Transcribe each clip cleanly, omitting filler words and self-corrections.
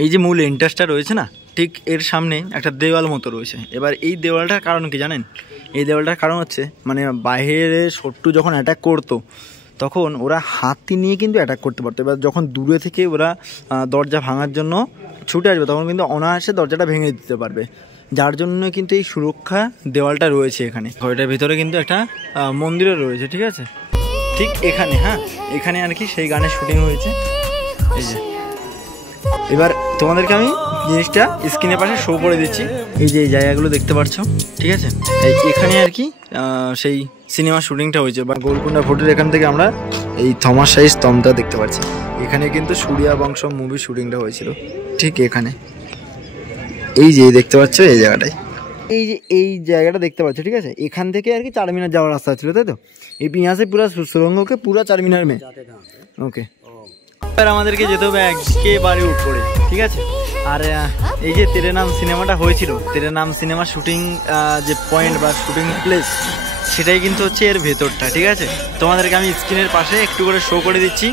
এই যে মূল এন্ট্রান্সটা রয়েছে না, ঠিক এর সামনে একটা দেওয়াল মতো রয়েছে। এবার এই দেওয়ালটার কারণ কি জানেন? এই দেওয়ালটার কারণ হচ্ছে মানে বাইরে শত্রু যখন অ্যাটাক করতো তখন ওরা হাতি নিয়ে কিন্তু অ্যাটাক করতে পারতো। এবার যখন দূরে থেকে ওরা দরজা ভাঙার জন্য ছুটে আসবে তখন কিন্তু অনায়াসে দরজাটা ভেঙে দিতে পারবে, যার জন্য কিন্তু এই সুরক্ষা দেওয়ালটা রয়েছে এখানে। ঘরটার ভিতরে কিন্তু একটা মন্দিরও রয়েছে, ঠিক আছে, ঠিক এখানে। হ্যাঁ, এখানে আর কি সেই গানের শুটিং হয়েছে। এই যে এবার তোমাদেরকে আমি জিনিসটা স্ক্রিনের পাশে শো করে দিচ্ছি। এই যে এই জায়গাগুলো দেখতে পাচ্ছ, ঠিক আছে, এখানে আর কি সেই সিনেমা শুটিংটা হয়েছে। বা গোলকুন্ডা ফোর্টের এখান থেকে আমরা এই থমাস সাইজ স্তম্ভটা দেখতে পাচ্ছি। এখানে কিন্তু সূর্যা বংশ মুভি শুটিংটা হয়েছিল ঠিক এখানে। এই যে দেখতে পাচ্ছ এই জায়গাটায়, এই যে এই জায়গাটা দেখতে পাচ্ছ, ঠিক আছে, এখান থেকে আর কি চারমিনার যাওয়ার রাস্তা ছিল, তাই তো? এই পিঁয়াজে পুরো সুরঙ্গকে পুরো চারমিনার মে ওকে। এবার আমাদেরকে যেতে হবে একেবারে উপরে, ঠিক আছে। আর এই যে তেরে নাম সিনেমাটা হয়েছিল, তেরে নাম সিনেমা শুটিং যে পয়েন্ট বা শুটিং প্লেস, সেটাই কিন্তু হচ্ছে এর ভেতরটা, ঠিক আছে। তোমাদেরকে আমি স্ক্রিনের পাশে একটু করে শো করে দিচ্ছি।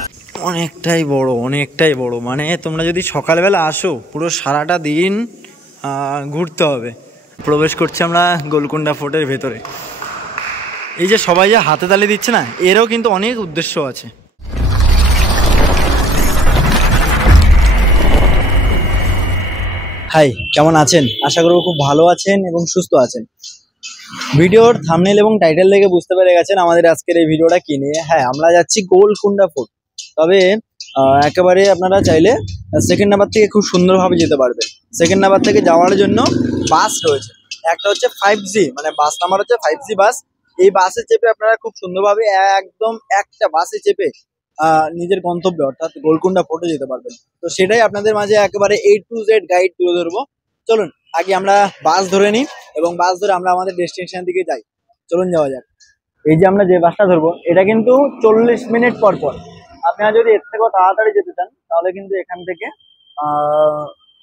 অনেকটাই বড়, অনেকটাই বড়, মানে তোমরা যদি সকালবেলা আসো পুরো সারাটা দিন ঘুরতে হবে। প্রবেশ করছি আমরা গোলকুন্ডা ফোর্টের ভেতরে। এই যে সবাই যে হাতে তালি দিচ্ছে না, এরও কিন্তু অনেক উদ্দেশ্য আছে। হাই, কেমন আছেন? আশা করব খুব ভালো আছেন এবং সুস্থ আছেন। ভিডিওর থাম্বনেল এবং টাইটেল দেখে বুঝতে পেরে গেছেন আমাদের আজকের এই ভিডিওটা কি নিয়ে। হ্যাঁ, আমরা যাচ্ছি গোলকুন্ডা ফোর্ট। তবে একেবারে আপনারা চাইলে সেকেন্ড নাম্বার থেকে খুব সুন্দরভাবে যেতে পারবেন। সেকেন্ড নাম্বার থেকে যাওয়ার জন্য বাস রয়েছে। একটা হচ্ছে 5G, মানে বাস নাম্বার হচ্ছে 5G বাস। এই বাসে চেপে আপনারা খুব সুন্দরভাবে একদম একটা বাসে চেপে নিজের গন্তব্যে অর্থাৎ গোলকুন্ডা ফোর্টে যেতে পারবেন। তো সেটাই আপনাদের মাঝে একেবারে A to Z গাইড তুলে ধরবো। চলুন আগে আমরা বাস ধরে নিই এবং বাস ধরে আমরা আমাদের ডেস্টিনেশনের দিকে যাই। চলুন যাওয়া যাক। এই যে আমরা যে বাসটা ধরবো এটা কিন্তু 40 মিনিট পর পর। আপনারা যদি এর থেকেও তাড়াতাড়ি যেতে চান তাহলে কিন্তু এখান থেকে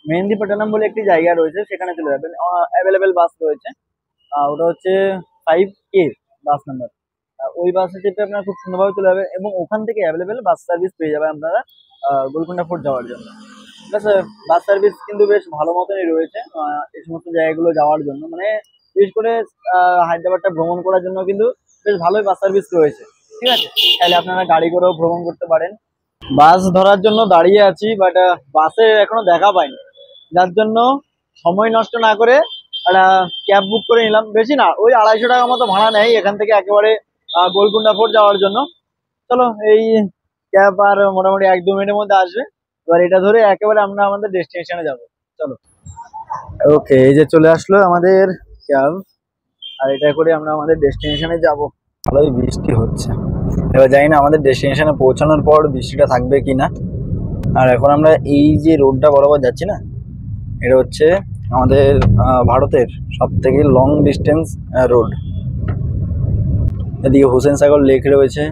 মেহেন্দিপট্টনম বলে একটি জায়গা রয়েছে, সেখানে চলে যাবেন। অ্যাভেলেবেল বাস রয়েছে, ওটা হচ্ছে 5K বাস নাম্বার। ওই বাসে চেপে আপনারা খুব সুন্দরভাবে চলে যাবেন এবং ওখান থেকে অ্যাভেলেবেল বাস সার্ভিস পেয়ে যাবেন আপনারা গোলকুন্ডা ফোর্ট যাওয়ার জন্য। ঠিক আছে, বাস সার্ভিস কিন্তু বেশ ভালো মতনই রয়েছে এই সমস্ত জায়গাগুলো যাওয়ার জন্য। মানে বিশেষ করে হায়দ্রাবাদটা ভ্রমণ করার জন্য কিন্তু বেশ ভালোই বাস সার্ভিস রয়েছে, ঠিক আছে। তাহলে আপনারা গাড়ি করেও ভ্রমণ করতে পারেন। বাস ধরার জন্য দাঁড়িয়ে আছি, বাট বাসে এখনো দেখা পাইনি, যার জন্য সময় নষ্ট না করে একটা ক্যাব বুক করে নিলাম। বেশি না, ওই 250 টাকা মতো ভাড়া নেয় এখান থেকে একেবারে গোলকুন্ডা ফোর্ট যাওয়ার জন্য। চলো, এই ক্যাব আর মোটামুটি 1-2 মিনিটের মধ্যে আসবে। এবার এটা ধরে একেবারে আমরা আমাদের ডেস্টিনেশনে যাব। চলো, ওকে, এই যে চলে আসলো আমাদের ক্যাব, আর এটা করে আমরা আমাদের ডেস্টিনেশনে যাব। ভালোই বৃষ্টি হচ্ছে, এবার জানি না আমাদের ডেস্টিনেশনে পৌঁছানোর পর বৃষ্টিটা থাকবে কিনা। আর এখন আমরা এই যে রোডটা বরাবর যাচ্ছি না, এটা হচ্ছে আমাদের ভারতের সব থেকে লং ডিস্টেন্স রোড। এদিকে হোসেন সাগর লেক রয়েছে।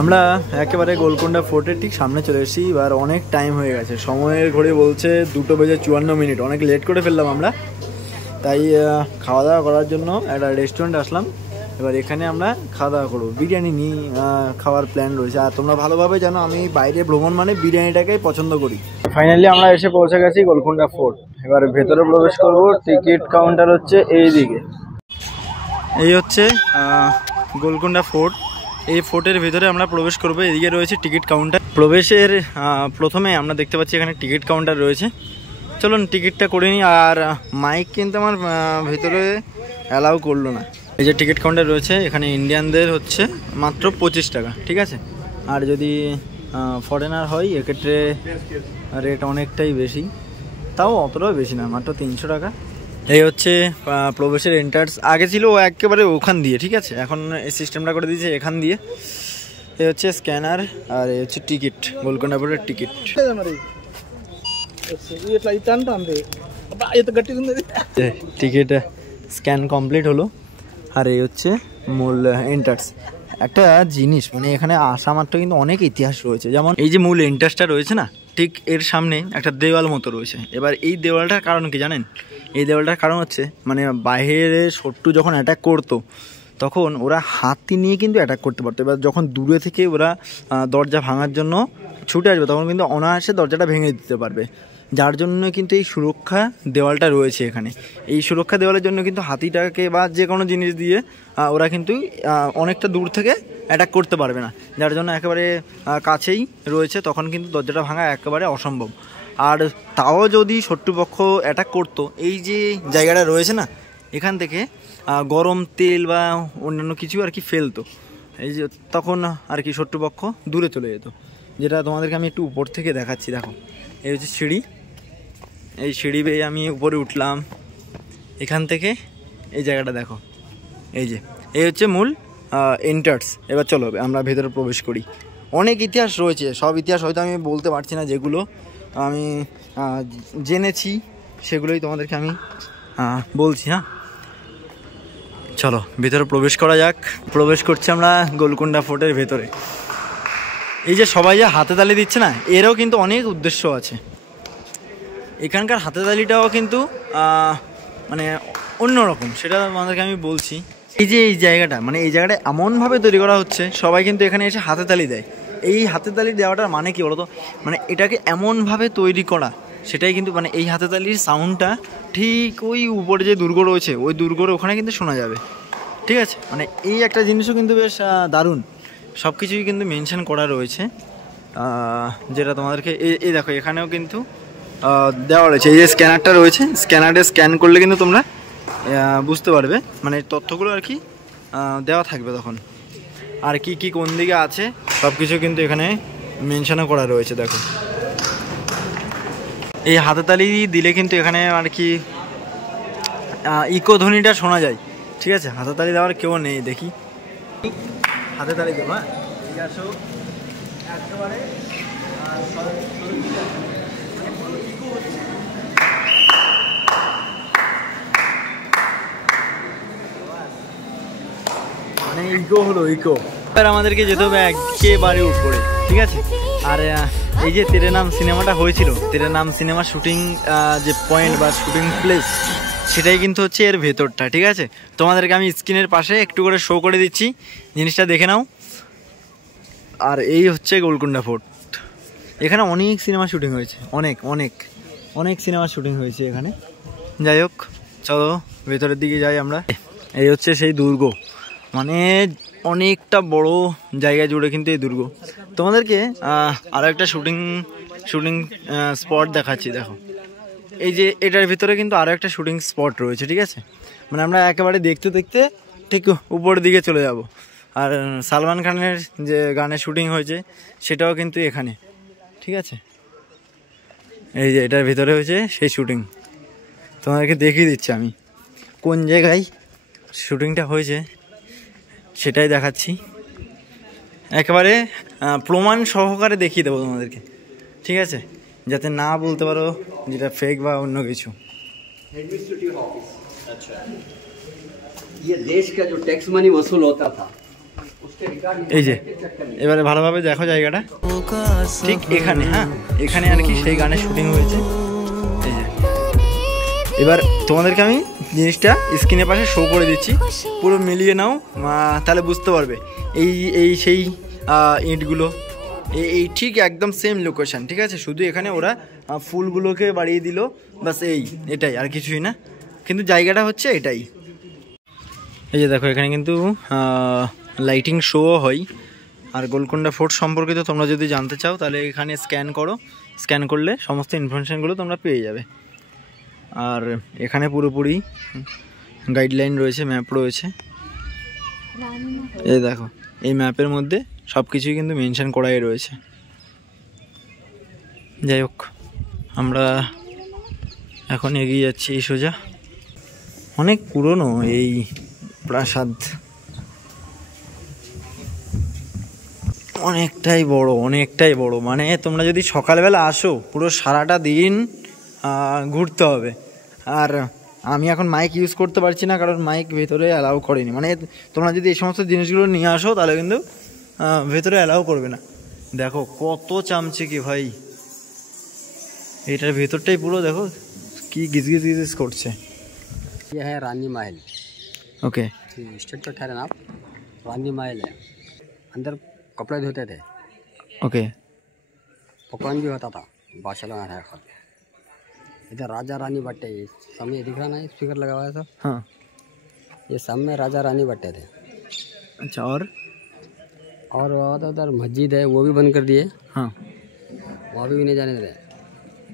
আমরা একেবারে গোলকুন্ডা ফোর্টের ঠিক সামনে চলে এসেছি। এবার অনেক টাইম হয়ে গেছে, সময়ের ঘড়ি বলছে 2:54, অনেক লেট করে ফেললাম আমরা। তাই খাওয়া দাওয়া করার জন্য একটা রেস্টুরেন্ট আসলাম। এবার এখানে আমরা খাওয়া দাওয়া করবো, বিরিয়ানি নিয়ে খাওয়ার প্ল্যান রয়েছে। আর তোমরা ভালোভাবে জানো আমি বাইরে ভ্রমণ মানে বিরিয়ানিটাকেই পছন্দ করি। ফাইনালি আমরা এসে পৌঁছে গেছি গোলকুন্ডা ফোর্ট। এবার ভেতরে প্রবেশ করব। টিকিট কাউন্টার হচ্ছে এই দিকে। এই হচ্ছে গোলকুন্ডা ফোর্ট। এই ফোর্টের ভেতরে আমরা প্রবেশ করবো। এদিকে রয়েছে টিকিট কাউন্টার। প্রবেশের প্রথমে আমরা দেখতে পাচ্ছি এখানে টিকিট কাউন্টার রয়েছে। চলুন টিকিটটা করে নিই। আর মাইক কিন্তু আমার ভেতরে অ্যালাউ করলো না। এই যে টিকিট কাউন্টার রয়েছে, এখানে ইন্ডিয়ানদের হচ্ছে মাত্র 25 টাকা, ঠিক আছে। আর যদি ফরেনার হয় এক্ষেত্রে রেট অনেকটাই বেশি, তাও অতটাও বেশি না, মাত্র 300 টাকা। এই হচ্ছে প্রবেশের এন্ট্রান্স। আগে ছিল একেবারে ওখান দিয়ে, ঠিক আছে, এখন এই সিস্টেমটা করে দিয়েছে এখান দিয়ে। এই হচ্ছে স্ক্যানার আর এই হচ্ছে টিকিট, গোলকুন্ডা ফোর্টের টিকিট। টিকিট স্ক্যান কমপ্লিট হলো। আর এই হচ্ছে মূল এন্ট্রান্স। একটা জিনিস মানে এখানে আসা মাত্র কিন্তু অনেক ইতিহাস রয়েছে। যেমন এই যে মূল এন্ট্রান্সটা রয়েছে না, ঠিক এর সামনে একটা দেওয়াল মতো রয়েছে। এবার এই দেওয়ালটার কারণ কি জানেন? এই দেওয়ালটার কারণ হচ্ছে মানে বাইরে শত্রু যখন অ্যাটাক করতো তখন ওরা হাতি নিয়ে কিন্তু অ্যাটাক করতে পারতো। এবার যখন দূরে থেকে ওরা দরজা ভাঙার জন্য ছুটে আসবে তখন কিন্তু অনায়াসে দরজাটা ভেঙে দিতে পারবে, যার জন্য কিন্তু এই সুরক্ষা দেওয়ালটা রয়েছে এখানে। এই সুরক্ষা দেওয়ালের জন্য কিন্তু হাতিটাকে বা যে কোনো জিনিস দিয়ে ওরা কিন্তু অনেকটা দূর থেকে অ্যাটাক করতে পারবে না, যার জন্য একেবারে কাছেই রয়েছে, তখন কিন্তু দরজাটা ভাঙা একেবারে অসম্ভব। আর তাও যদি শত্রুপক্ষ অ্যাটাক করতো, এই যে জায়গাটা রয়েছে না, এখান থেকে গরম তেল বা অন্যান্য কিছু আর কি ফেলতো, এই যে তখন আর কি শত্রুপক্ষ দূরে চলে যেত। যেটা তোমাদেরকে আমি একটু উপর থেকে দেখাচ্ছি। দেখো, এই হচ্ছে সিঁড়ি, এই সিঁড়ি বেয়ে আমি উপরে উঠলাম এখান থেকে। এই জায়গাটা দেখো, এই যে এই হচ্ছে মূল এন্টার্স। এবার চলো আমরা ভেতরে প্রবেশ করি। অনেক ইতিহাস রয়েছে, সব ইতিহাস হয়তো আমি বলতে পারছি না, যেগুলো আমি জেনেছি সেগুলোই তোমাদেরকে আমি বলছি। হ্যাঁ, চলো ভেতরে প্রবেশ করা যাক। প্রবেশ করছি আমরা গোলকুন্ডা ফোর্টের ভেতরে। এই যে সবাই যে হাতে তালি দিচ্ছে না, এরও কিন্তু অনেক উদ্দেশ্য আছে। এখানকার হাতে তালিটাও কিন্তু মানে অন্যরকম, সেটা আমাদেরকে আমি বলছি। এই যে এই জায়গাটা, মানে এই জায়গাটা এমনভাবে তৈরি করা হচ্ছে, সবাই কিন্তু এখানে এসে হাতে তালি দেয়। এই হাতে তালি দেওয়াটার মানে কি বলতো, মানে এটাকে এমনভাবে তৈরি করা, সেটাই কিন্তু মানে এই হাতে তালির সাউন্ডটা ঠিক ওই উপরে যে দুর্গ রয়েছে ওই দুর্গর ওখানে কিন্তু শোনা যাবে। ঠিক আছে, মানে এই একটা জিনিসও কিন্তু বেশ দারুণ। সব কিছুই কিন্তু মেনশন করা রয়েছে, যেটা তোমাদেরকে এই দেখো এখানেও কিন্তু দেওয়া রয়েছে। এই যে স্ক্যানারটা রয়েছে, স্ক্যানারে স্ক্যান করলে কিন্তু তোমরা বুঝতে পারবে, মানে তথ্যগুলো আর কি দেওয়া থাকবে তখন। আর কি কি কোন দিকে আছে সব কিছু কিন্তু এখানে মেনশনও করা রয়েছে। দেখো, এই হাতে তালি দিলে কিন্তু এখানে আর কি ইকো ধ্বনিটা শোনা যায়। ঠিক আছে, হাতে তালি দেওয়ার কেউ নেই, দেখি হাতে তালি দেবো। হ্যাঁ, ঠিক আছে, একেবারে মানে ইকো হলো ইকো। এবার আমাদেরকে যেতে হবে একেবারে উপরে। ঠিক আছে, আর এই যে তেরে নাম সিনেমাটা হয়েছিল, তেরে নাম সিনেমা শুটিং যে পয়েন্ট বা শুটিং প্লেস, সেটাই কিন্তু হচ্ছে এর ভেতরটা। ঠিক আছে, তোমাদেরকে আমি স্ক্রিনের পাশে একটু করে শো করে দিচ্ছি, জিনিসটা দেখে নাও। আর এই হচ্ছে গোলকুন্ডা ফোর্ট। এখানে অনেক সিনেমা শুটিং হয়েছে, অনেক অনেক অনেক সিনেমা শুটিং হয়েছে এখানে। যাই হোক, চলো ভেতরের দিকে যাই আমরা। এই হচ্ছে সেই দুর্গ, মানে অনেকটা বড় জায়গা জুড়ে কিন্তু এই দুর্গ। তোমাদেরকে আরও একটা শুটিং স্পট দেখাচ্ছি। দেখো, এই যে এটার ভিতরে কিন্তু আরও একটা শুটিং স্পট রয়েছে। ঠিক আছে, মানে আমরা একেবারে দেখতে দেখতে ঠিক উপরের দিকে চলে যাব। আর সালমান খানের যে গানের শুটিং হয়েছে সেটাও কিন্তু এখানে। ঠিক আছে, এই যে এটার ভিতরে হয়েছে সেই শুটিং, তোমাদেরকে দেখিয়ে দিচ্ছি আমি কোন জায়গায় শুটিংটা হয়েছে, সেটাই দেখাচ্ছি। একেবারে প্রমাণ সহকারে দেখিয়ে দেবো তোমাদেরকে। ঠিক আছে, যাতে না বলতে পারো যেটা ফেক বা অন্য কিছু। एडमिनिस्ट्रेटिव ऑफिस, अच्छा, ये देश का जो टैक्स मनी वसूल होता था उसके रिकॉर्ड। এই যে এবারে ভালোভাবে দেখো জায়গাটা, ঠিক এখানে। হ্যাঁ, এখানে আর কি সেই গানের শুটিং হয়েছে। এই যে এবার তোমাদেরকে আমি জিনিসটা স্ক্রিনের পাশে শো করে দিচ্ছি, পুরো মিলিয়ে নাও, তাহলে বুঝতে পারবে। এই সেই ইঁটগুলো এই ঠিক একদম সেম লোকেশান। ঠিক আছে, শুধু এখানে ওরা ফুলগুলোকে বাড়িয়ে দিল, বাস এটাই, আর কিছুই না, কিন্তু জায়গাটা হচ্ছে এটাই। এই যে দেখো, এখানে কিন্তু লাইটিং শোও হয়। আর গোলকুন্ডা ফোর্ট সম্পর্কিত তোমরা যদি জানতে চাও তাহলে এখানে স্ক্যান করো, স্ক্যান করলে সমস্ত ইনফরমেশানগুলো তোমরা পেয়ে যাবে। আর এখানে পুরোপুরি গাইডলাইন রয়েছে, ম্যাপ রয়েছে। এই দেখো, এই ম্যাপের মধ্যে সব কিছুই কিন্তু মেনশন করাই রয়েছে। যাই হোক, আমরা এখন এগিয়ে যাচ্ছি এই সোজা। অনেক পুরনো এই প্রাসাদ, অনেকটাই বড়। মানে তোমরা যদি সকালবেলা আসো পুরো সারাটা দিন ঘুরতে হবে। আর আমি এখন মাইক ইউজ করতে পারছি না, কারণ মাইক ভেতরে অ্যালাউ করেনি। মানে তোমরা যদি এই সমস্ত জিনিসগুলো নিয়ে আসো তাহলে কিন্তু ভেতরে অ্যালাউ করবে না। দেখো কত চামচিকি ভাই, এটার ভেতরটাই পুরো দেখো কি গিজগিজ করছে। ये है रानी महल। ওকে। स्टेट पे ठहरे ना आप, रानी महल है, अंदर कपड़े धोते थे, ओके पकवान भी होता था, बादशाह लोग रहा खाते। इधर राजा रानी बट्टे, सामने दिख रहा ना स्पीकर लगा हुआ है सब, हाँ ये सब में राजा रानी बट्टे थे। अच्छा और उधर मस्जिद है, वो भी बंद कर दिए, हाँ वहाँ भी नहीं जाने दे रहे,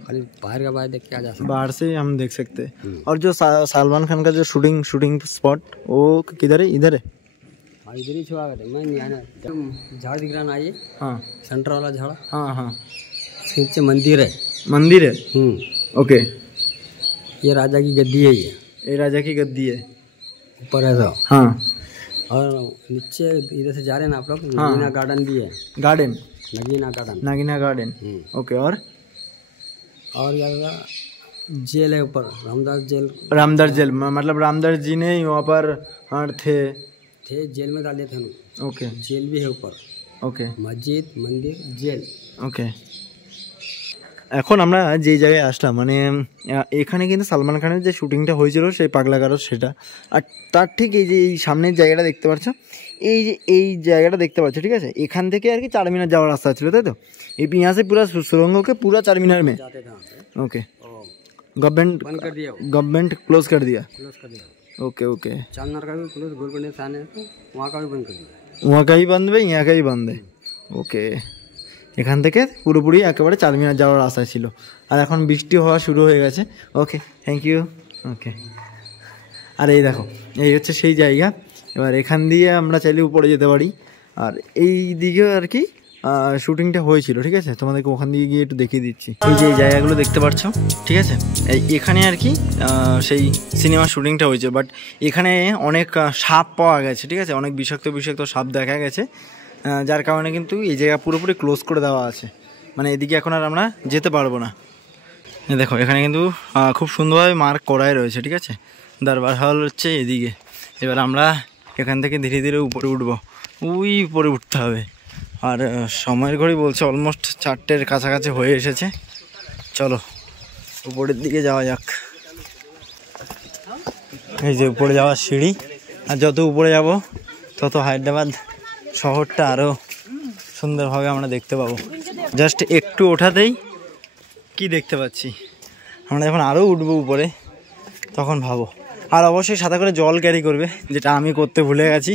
खाली बाहर का बाहर देख के आ जा सकते। बाहर से हम देख सकते हैं। और जो सलमान खान का जो शूटिंग स्पॉट वो किधर है? इधर है। हाँ इधर ही छुआ गए, मैं नहीं आना। झाड़ दिख रहा ना ये, हाँ सेंटर वाला झाड़, हाँ हाँ इसके नीचे मंदिर है। मंदिर है, ओके। ये राजा की गद्दी है, ये राजा की गद्दी है, ऊपर है तो। हाँ और नीचे इधर से जा रहे हैं ना आप लोग, हाँ। नगीना गार्डन भी है, गार्डन, नगीना गार्डन। ओके। और यार जेल है ऊपर, रामदास जेल, मतलब रामदास जी ने वहाँ पर थे जेल में डाले थे। ओके, जेल भी है ऊपर, ओके। मस्जिद, मंदिर, जेल, ওকে। এখন আমরা যে জায়গায় আসলাম মানে এখানে কিন্তু সালমান খানের যে শুটিংটা হয়েছিল সেই পাগলা গারদ সেটা, আর তার ঠিক এই যে এই সামনের জায়গাটা দেখতে পাচ্ছ, এই যে এই জায়গাটা দেখতে পাচ্ছ, ঠিক আছে, এখান থেকে আর কি চারমিনার যাওয়ার রাস্তা ছিল, তাই তো? এই পিঁয়াজে পুরো সুরঙ্গকে পুরো চারমিনার में, ओके। गवर्नमेंट क्लोज कर दिया, ओके ओके। चारमीनार का भी क्लोज, गोलकुंडे से आने वहाँ का भी बंद कर दिया, वहाँ का ही बंद है, यहाँ का ही बंद है, ओके। এখান থেকে পুরোপুরি একেবারে চারমিনার যাওয়ার রাস্তা ছিল, আর এখন বৃষ্টি হওয়া শুরু হয়ে গেছে, ওকে থ্যাংক ইউ, ওকে। আর এই দেখো এই হচ্ছে সেই জায়গা, এবার এখান দিয়ে আমরা চাইলে উপরে যেতে পারি, আর এই দিকে আর কি শুটিংটা হয়েছিল, ঠিক আছে, তোমাদেরকে ওখান দিয়ে গিয়ে একটু দেখিয়ে দিচ্ছি। এই যে এই জায়গাগুলো দেখতে পাচ্ছ, ঠিক আছে, এখানে আর কি সেই সিনেমার শুটিংটা হয়েছে, বাট এখানে অনেক সাপ পাওয়া গেছে, ঠিক আছে, অনেক বিষাক্ত সাপ দেখা গেছে, যার কারণে কিন্তু এই জায়গা পুরোপুরি ক্লোজ করে দেওয়া আছে, মানে এদিকে এখন আর আমরা যেতে পারবো না। দেখো এখানে কিন্তু খুব সুন্দরভাবে মার্ক করাই রয়েছে, ঠিক আছে, দরবার হল হচ্ছে এদিকে। এবার আমরা এখান থেকে ধীরে ধীরে উপরে উঠবো, ওই উপরে উঠতে হবে, আর সময়ের ঘড়ি বলছে অলমোস্ট 4টের কাছাকাছি হয়ে এসেছে, চলো উপরের দিকে যাওয়া যাক। এই যে উপরে যাওয়ার সিঁড়ি, আর যত উপরে যাব তত হায়দ্রাবাদ শহরটা আরও সুন্দরভাবে আমরা দেখতে পাবো। জাস্ট একটু ওঠাতেই কি দেখতে পাচ্ছি, আমরা যখন আরও উঠবো উপরে তখন ভাবো। আর অবশ্যই সাথে করে জল ক্যারি করবে, যেটা আমি করতে ভুলে গেছি,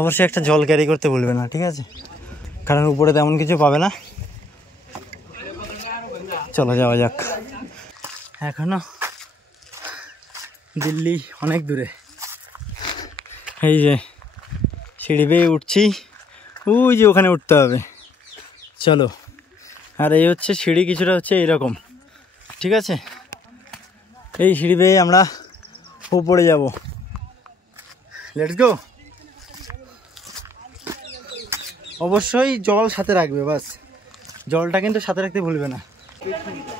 অবশ্যই একটা জল ক্যারি করতে ভুলবে না, ঠিক আছে, কারণ উপরে তেমন কিছু পাবে না। চলো যাওয়া যাক, এখনো দিল্লি অনেক দূরে। এই যে সিঁড়ি বেয়ে উঠছি, ওই যে ওখানে উঠতে হবে, চলো। আর এই হচ্ছে সিঁড়ি, কিছুটা হচ্ছে এইরকম, ঠিক আছে, এই সিঁড়ি বেয়ে আমরা উপরে যাব, লেটস গো। অবশ্যই জল সাথে রাখবে, বাস জলটা কিন্তু সাথে রাখতে ভুলবে না।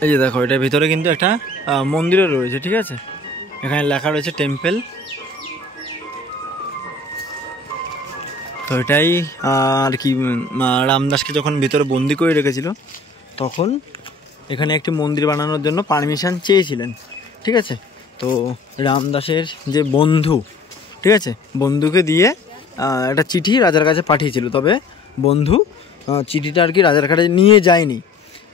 এই যে দেখো এটার ভিতরে কিন্তু একটা মন্দিরও রয়েছে, ঠিক আছে, এখানে লেখা রয়েছে টেম্পল। তো এটাই আর কি, রামদাসকে যখন ভিতরে বন্দি করে রেখেছিল তখন এখানে একটি মন্দির বানানোর জন্য পারমিশন চেয়েছিলেন, ঠিক আছে। তো রামদাসের যে বন্ধু, ঠিক আছে, বন্ধুকে দিয়ে একটা চিঠি রাজার কাছে পাঠিয়েছিল, তবে বন্ধু চিঠিটা আর কি রাজার কাছে নিয়ে যায়নি।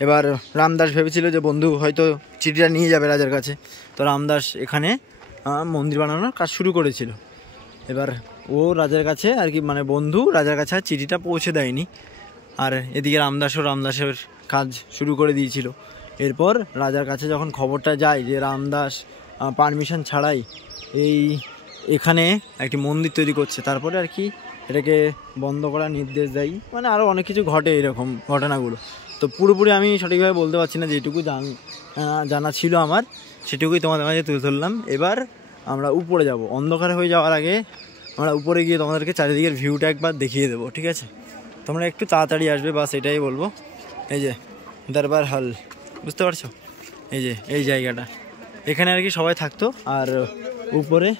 এবার রামদাস ভেবেছিল যে বন্ধু হয়তো চিঠিটা নিয়ে যাবে রাজার কাছে, তো রামদাস এখানে মন্দির বানানোর কাজ শুরু করেছিল। এবার ও রাজার কাছে আর কি, মানে বন্ধু রাজার কাছে আর চিঠিটা পৌঁছে দেয়নি, আর এদিকে রামদাসের কাজ শুরু করে দিয়েছিল। এরপর রাজার কাছে যখন খবরটা যায় যে রামদাস পারমিশন ছাড়াই এখানে একটি মন্দির তৈরি করছে, তারপরে আর কি এটাকে বন্ধ করার নির্দেশ দেয়, মানে আরও অনেক কিছু ঘটে এরকম ঘটনাগুলো। তো পুরোপুরি আমি সঠিকভাবে বলতে পারছি না, যেটুকু জানা ছিল আমার সেটুকুই তোমাদের মাঝে তুলে ধরলাম। এবার আমরা উপরে যাব, অন্ধকার হয়ে যাওয়ার আগে আমরা উপরে গিয়ে তোমাদেরকে চারিদিকের ভিউটা একবার দেখিয়ে দেবো, ঠিক আছে, তোমরা একটু তাড়াতাড়ি আসবে, বাস এটাই বলবো। এই যে দরবার হল, বুঝতে পারছো, এই যে এই জায়গাটা, এখানে আর কি সবাই থাকতো। আর উপরে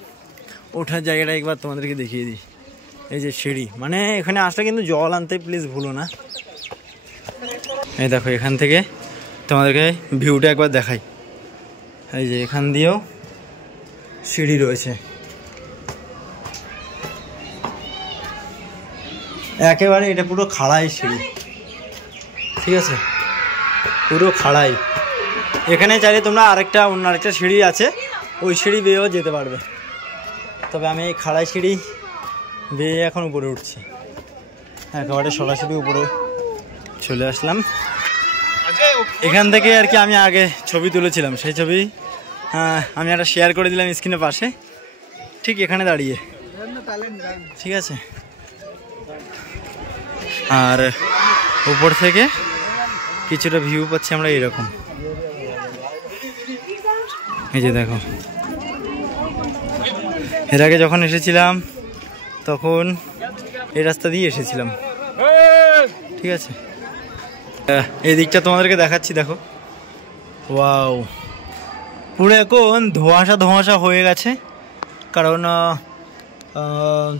ওঠার জায়গাটা একবার তোমাদেরকে দেখিয়ে দিই, এই যে সিঁড়ি, মানে এখানে আসলে কিন্তু জল আনতে প্লিজ ভুলো না। এই দেখো এখান থেকে তোমাদেরকে ভিউটা একবার দেখাই, এই যে এখান দিয়েও সিঁড়ি রয়েছে, একেবারে এটা পুরো খাড়াই সিঁড়ি, ঠিক আছে, পুরো খাড়াই। এখানে চাইলে তোমরা অন্য আরেকটা সিঁড়ি আছে, ওই সিঁড়ি বেয়েও যেতে পারবে। তবে আমি এই খাড়াই সিঁড়ি বেয়ে এখন উপরে উঠছি, একেবারে সরাসরি উপরে চলে আসলাম। এখান থেকে আর কি আমি আগে ছবি তুলেছিলাম, সেই ছবি আমি একটা শেয়ার করে দিলাম স্ক্রিনের পাশে, ঠিক এখানে দাঁড়িয়ে, ঠিক আছে। আর উপর থেকে কিছুটা ভিউ পাচ্ছি আমরা এরকম, এই যে দেখো। এর আগে যখন এসেছিলাম তখন এই রাস্তা দিয়ে এসেছিলাম, ঠিক আছে। এই দিকটা তোমাদেরকে দেখাচ্ছি, দেখো। ওয়াও, পুরো এখন ধোঁয়াশা ধোঁয়াশা হয়ে গেছে, কারণ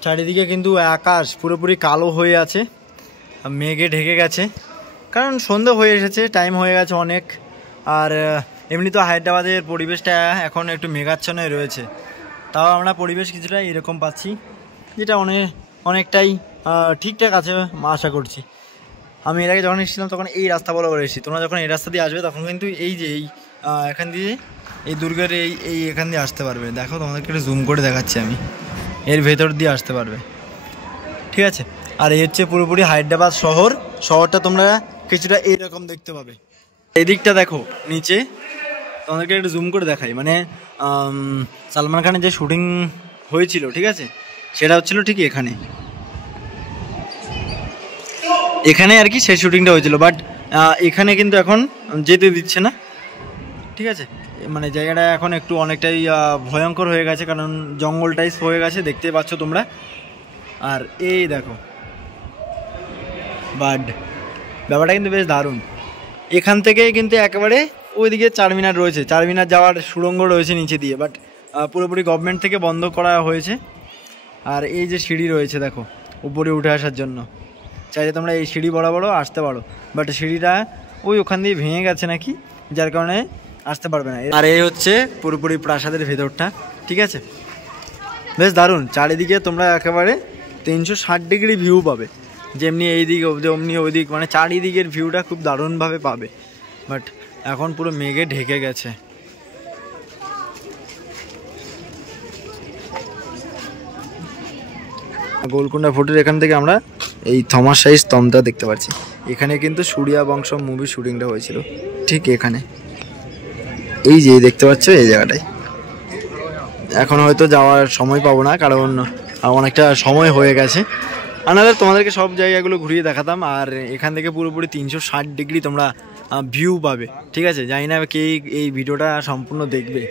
চারিদিকে কিন্তু আকাশ পুরোপুরি কালো হয়ে আছে, মেঘে ঢেকে গেছে, কারণ সন্ধে হয়ে এসেছে, টাইম হয়ে গেছে অনেক। আর এমনি তো হায়দ্রাবাদের পরিবেশটা এখন একটু মেঘাচ্ছন্ন রয়েছে, তাও আমরা পরিবেশ কিছুটা এরকম পাচ্ছি, যেটা অনেকটাই ঠিকঠাক আছে আশা করছি। আমি এর আগে যখন এসেছিলাম তখন এই রাস্তা বরাবর এসেছি, তোমরা যখন এই রাস্তা দিয়ে আসবে তখন কিন্তু এই যে এখান দিয়ে এই দুর্গের এখান দিয়ে আসতে পারবে। দেখো তোমাদেরকে একটু জুম করে দেখাচ্ছি আমি, এর ভেতর দিয়ে আসতে পারবে, ঠিক আছে। আর এই হচ্ছে পুরোপুরি হায়দ্রাবাদ শহরটা তোমরা কিছুটা এইরকম দেখতে পাবে। এই দিকটা দেখো নিচে, তোমাদেরকে একটু জুম করে দেখাই, মানে সালমান খানের যে শুটিং হয়েছিল, ঠিক আছে, সেটা হচ্ছিল ঠিক এখানে আর কি সেই শুটিংটা হয়েছিল। বাট এখানে কিন্তু এখন যেতে দিচ্ছে না, ঠিক আছে। মানে জায়গাটা এখন একটু অনেকটাই ভয়ঙ্কর হয়ে গেছে, কারণ জঙ্গল টাইপ হয়ে গেছে, দেখতে পাচ্ছ তোমরা। আর এই দেখো বাট ব্যাপারটা কিন্তু বেশ দারুণ। এখান থেকে কিন্তু একেবারে ওইদিকে চারমিনার রয়েছে, চারমিনার যাওয়ার সুড়ঙ্গ রয়েছে নিচে দিয়ে, বাট পুরোপুরি গভর্নমেন্ট থেকে বন্ধ করা হয়েছে। আর এই যে সিঁড়ি রয়েছে দেখো উপরে উঠে আসার জন্য, চাইলে তোমরা এই সিঁড়ি বরাবরও আসতে পারো, বাট সিঁড়িটা ওখান দিয়ে ভেঙে গেছে নাকি, যার কারণে আসতে পারবে না। আর এই হচ্ছে পুরোপুরি প্রাসাদের ভেতরটা, ঠিক আছে, বেশ দারুণ। চারিদিকে তোমরা একেবারে 360 ডিগ্রি ভিউ পাবে, যেমনি এই দিক অমনি ওই দিক, মানে চারিদিকের ভিউটা খুব দারুণভাবে পাবে। বাট এখন পুরো মেঘে ঢেকে গেছে। গোলকুন্ডা ফোর্টের এখান থেকে আমরা এই থমাস শাহী স্তম্ভটা দেখতে পাচ্ছি। এখানে কিন্তু সূর্যা বংশ মুভি শুটিংটা হয়েছিল, ঠিক এখানে, এই যে দেখতে পাচ্ছ এই জায়গাটায়। এখন হয়তো যাওয়ার সময় পাবো না, কারণ অনেকটা সময় হয়ে গেছে, আনাদের তোমাদেরকে সব জায়গাগুলো ঘুরিয়ে দেখাতাম। আর এখান থেকে পুরোপুরি 360 ডিগ্রি তোমরা ভিউ পাবে, ঠিক আছে। জানি না কে এই ভিডিওটা সম্পূর্ণ দেখবে,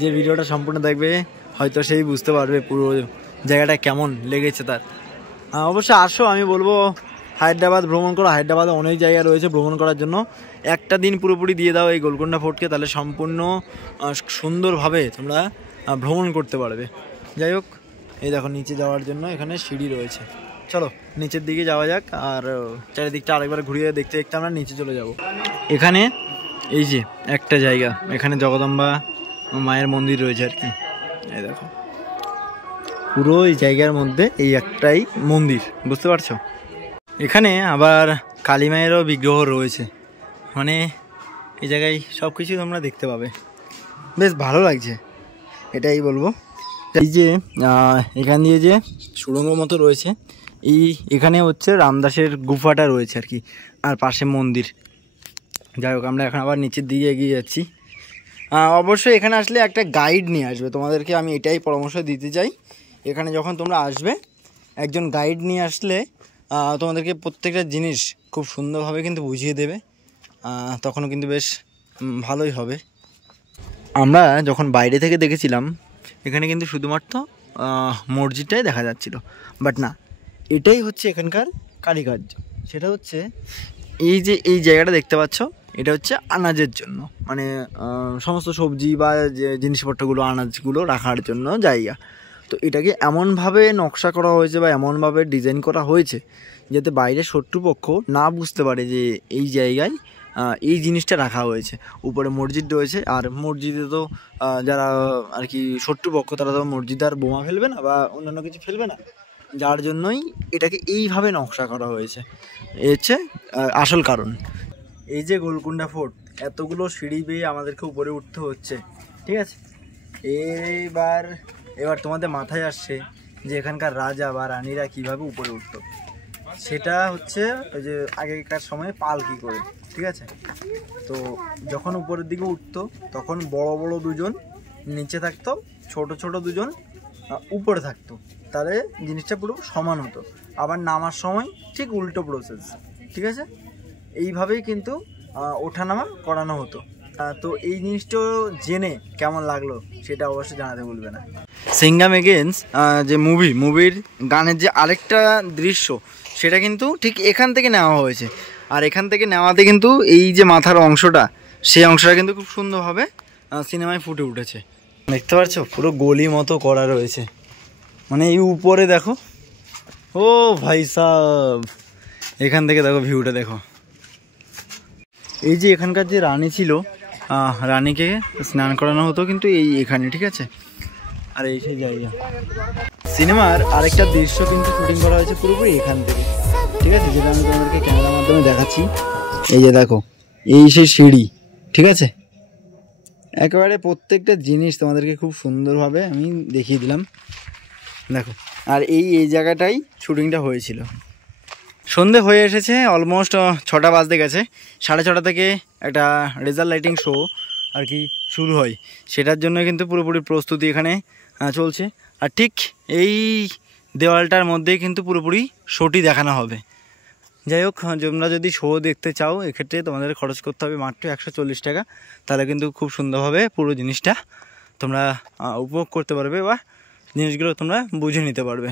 যে ভিডিওটা সম্পূর্ণ দেখবে হয়তো সেই বুঝতে পারবে পুরো জায়গাটা কেমন লেগেছে তার। অবশ্যই আসো, আমি বলবো হায়দ্রাবাদ ভ্রমণ করো, হায়দ্রাবাদে অনেক জায়গা রয়েছে ভ্রমণ করার জন্য। একটা দিন পুরোপুরি দিয়ে দাও এই গোলকুন্ডা ফোর্টকে, তাহলে সম্পূর্ণ সুন্দরভাবে তোমরা ভ্রমণ করতে পারবে। যাই হোক, এই দেখো নিচে যাওয়ার জন্য এখানে সিঁড়ি রয়েছে, চলো নিচের দিকে যাওয়া যাক। আর চারিদিকটা আরেকবার ঘুরিয়ে দেখতে দেখতে আমরা নিচে চলে যাব। এখানে এই যে একটা জায়গা, এখানে জগদম্বা মায়ের মন্দির রয়েছে আর কি, এই দেখো পুরো এই জায়গার মধ্যে এই একটাই মন্দির, বুঝতে পারছো। এখানে আবার কালী মায়েরও বিগ্রহ রয়েছে, মানে এই জায়গায় সব কিছু তোমরা দেখতে পাবে, বেশ ভালো লাগছে এটাই বলবো। এই যে এখান দিয়ে যে সুড়ঙ্গ মতো রয়েছে, এখানে হচ্ছে রামদাসের গুফাটা রয়েছে আর কি, আর পাশে মন্দির। যাই হোক, আমরা এখন আবার নিচের দিকে এগিয়ে যাচ্ছি। অবশ্যই এখানে আসলে একটা গাইড নিয়ে আসবে, তোমাদেরকে আমি এটাই পরামর্শ দিতে চাই। এখানে যখন তোমরা আসবে একজন গাইড নিয়ে আসলে তোমাদেরকে প্রত্যেকটা জিনিস খুব সুন্দরভাবে কিন্তু বুঝিয়ে দেবে, তখনও কিন্তু বেশ ভালোই হবে। আমরা যখন বাইরে থেকে দেখেছিলাম এখানে কিন্তু শুধুমাত্র মসজিদটাই দেখা যাচ্ছিল, বাট না, এটাই হচ্ছে এখানকার কারিকার্য। সেটা হচ্ছে এই যে এই জায়গাটা দেখতে পাচ্ছ, এটা হচ্ছে আনাজের জন্য, মানে সমস্ত সবজি বা যে জিনিসপত্রগুলো আনাজগুলো রাখার জন্য জায়গা। তো এটাকে এমনভাবে নকশা করা হয়েছে বা এমনভাবে ডিজাইন করা হয়েছে যাতে বাইরের শত্রুপক্ষ না বুঝতে পারে যে এই জায়গায় এই জিনিসটা রাখা হয়েছে। উপরে মসজিদ রয়েছে, আর মসজিদে তো যারা আর কি শত্রুপক্ষ তারা তো মসজিদে আর বোমা ফেলবে না বা অন্যান্য কিছু ফেলবে না, যার জন্যই এটাকে এইভাবে নকশা করা হয়েছে, এই হচ্ছে আসল কারণ। এই যে গোলকুন্ডা ফোর্ট, এতগুলো সিঁড়ি বেয়ে আমাদেরকে উপরে উঠতে হচ্ছে, ঠিক আছে। এবার তোমাদের মাথায় আসছে যে এখানকার রাজা বা রানীরা কিভাবে উপরে উঠতো। সেটা হচ্ছে ওই যে আগেকার সময়ে পালকি করে, ঠিক আছে। তো যখন উপরের দিকে উঠতো তখন বড় বড় দুজন নিচে থাকতো, ছোট ছোট দুজন উপরে থাকতো, তাহলে জিনিসটা পুরো সমান হতো। আবার নামার সময় ঠিক উল্টো প্রসেস, ঠিক আছে। এইভাবেই কিন্তু ওঠানামা করানো হতো। তো এই জিনিসটা জেনে কেমন লাগলো সেটা অবশ্যই জানাতে ভুলবে না। সিঙ্গাম এগেন্স যে মুভির গানের যে আরেকটা দৃশ্য, সেটা কিন্তু ঠিক এখান থেকে নেওয়া হয়েছে। আর এখান থেকে নেওয়াতে কিন্তু এই যে মাথার অংশটা, সেই অংশটা কিন্তু খুব সুন্দরভাবে সিনেমায় ফুটে উঠেছে। দেখতে পাচ্ছ পুরো গলি মতো করা রয়েছে, মানে এই উপরে দেখো, ও ভাই সাব, এখান থেকে দেখো ভিউটা দেখো। এই যে এখানকার যে রানী ছিল, রানীকে স্নান করানো হতো কিন্তু এখানে, ঠিক আছে। আর এই সেই জায়গা, সিনেমার আরেকটা দৃশ্য কিন্তু শুটিং করা হয়েছে পুরোপুরি এখান থেকে, ঠিক আছে, যেটা আমি তোমাদেরকে ক্যামেরার মাধ্যমে দেখাচ্ছি। এই যে দেখো, এই সেই সিঁড়ি, ঠিক আছে। একেবারে প্রত্যেকটা জিনিস তোমাদেরকে খুব সুন্দরভাবে আমি দেখিয়ে দিলাম, দেখো। আর এই জায়গাটাই শুটিংটা হয়েছিল। সন্ধে হয়ে এসেছে, অলমোস্ট 6টা বাজতে গেছে। 6:30 থেকে একটা রেজাল্ট লাইটিং শো আর কি শুরু হয়, সেটার জন্য কিন্তু পুরোপুরি প্রস্তুতি এখানে চলছে। আর ঠিক এই দেওয়ালটার মধ্যেই কিন্তু পুরোপুরি শোটি দেখানো হবে। যাই হোক, তোমরা যদি শো দেখতে চাও এক্ষেত্রে তোমাদের খরচ করতে হবে মাত্র 140 টাকা। তাহলে কিন্তু খুব সুন্দরভাবে পুরো জিনিসটা তোমরা উপভোগ করতে পারবে বা জিনিসগুলো তোমরা বুঝে নিতে পারবে।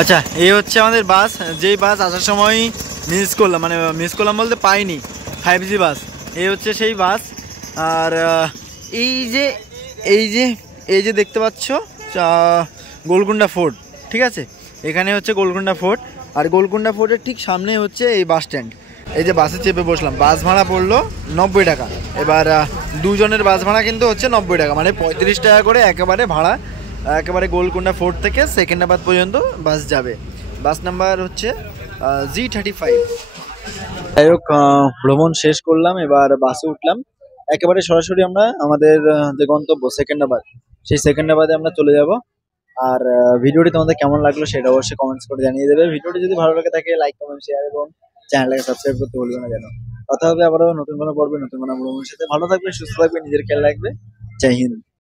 আচ্ছা, এই হচ্ছে আমাদের বাস, যেই বাস আসার সময় মিস করলাম বলতে পাইনি, 5G বাস। এই হচ্ছে সেই বাস। আর এই যে দেখতে পাচ্ছ গোলকুন্ডা ফোর্ট, ঠিক আছে। এখানে হচ্ছে গোলকুন্ডা ফোর্ট, আর গোলকুন্ডা ফোর্টের ঠিক সামনে হচ্ছে এই বাস স্ট্যান্ড। এই যে বাসে চেপে বসলাম, বাস ভাড়া পড়লো 90 টাকা। এবার দুজনের বাস ভাড়া কিন্তু হচ্ছে 90 টাকা, মানে 35 টাকা করে একেবারে ভাড়া। একেবারে গোলকুন্ডা ফোর্ট থেকে সেকেন্ডাবাদ পর্যন্ত বাস যাবে। বাস নাম্বার হচ্ছে G35। যাই হোক, ভ্রমণ শেষ করলাম, এবার বাসে উঠলাম। একেবারে সরাসরি আমরা আমাদের যে গন্তব্য সেকেন্ডাবাদ, সেই সেকেন্ডাবাদে আমরা চলে যাব। আর ভিডিওটি তোমাদের কেমন লাগলো সেটা অবশ্যই কমেন্টস করে জানিয়ে দেবে। ভিডিওটি যদি ভালো লাগে থাকে লাইক, কমেন্ট, শেয়ার এবং চ্যানেলটাকে সাবস্ক্রাইব করতে ভুলবে না যেন। কথা হবে আবারও নতুন কোনো পর্বে, নতুন কোনো ভ্রমণের সাথে। ভালো থাকবে, সুস্থ থাকবে, নিজের খেয়াল রাখবে। জয় হিন্দ।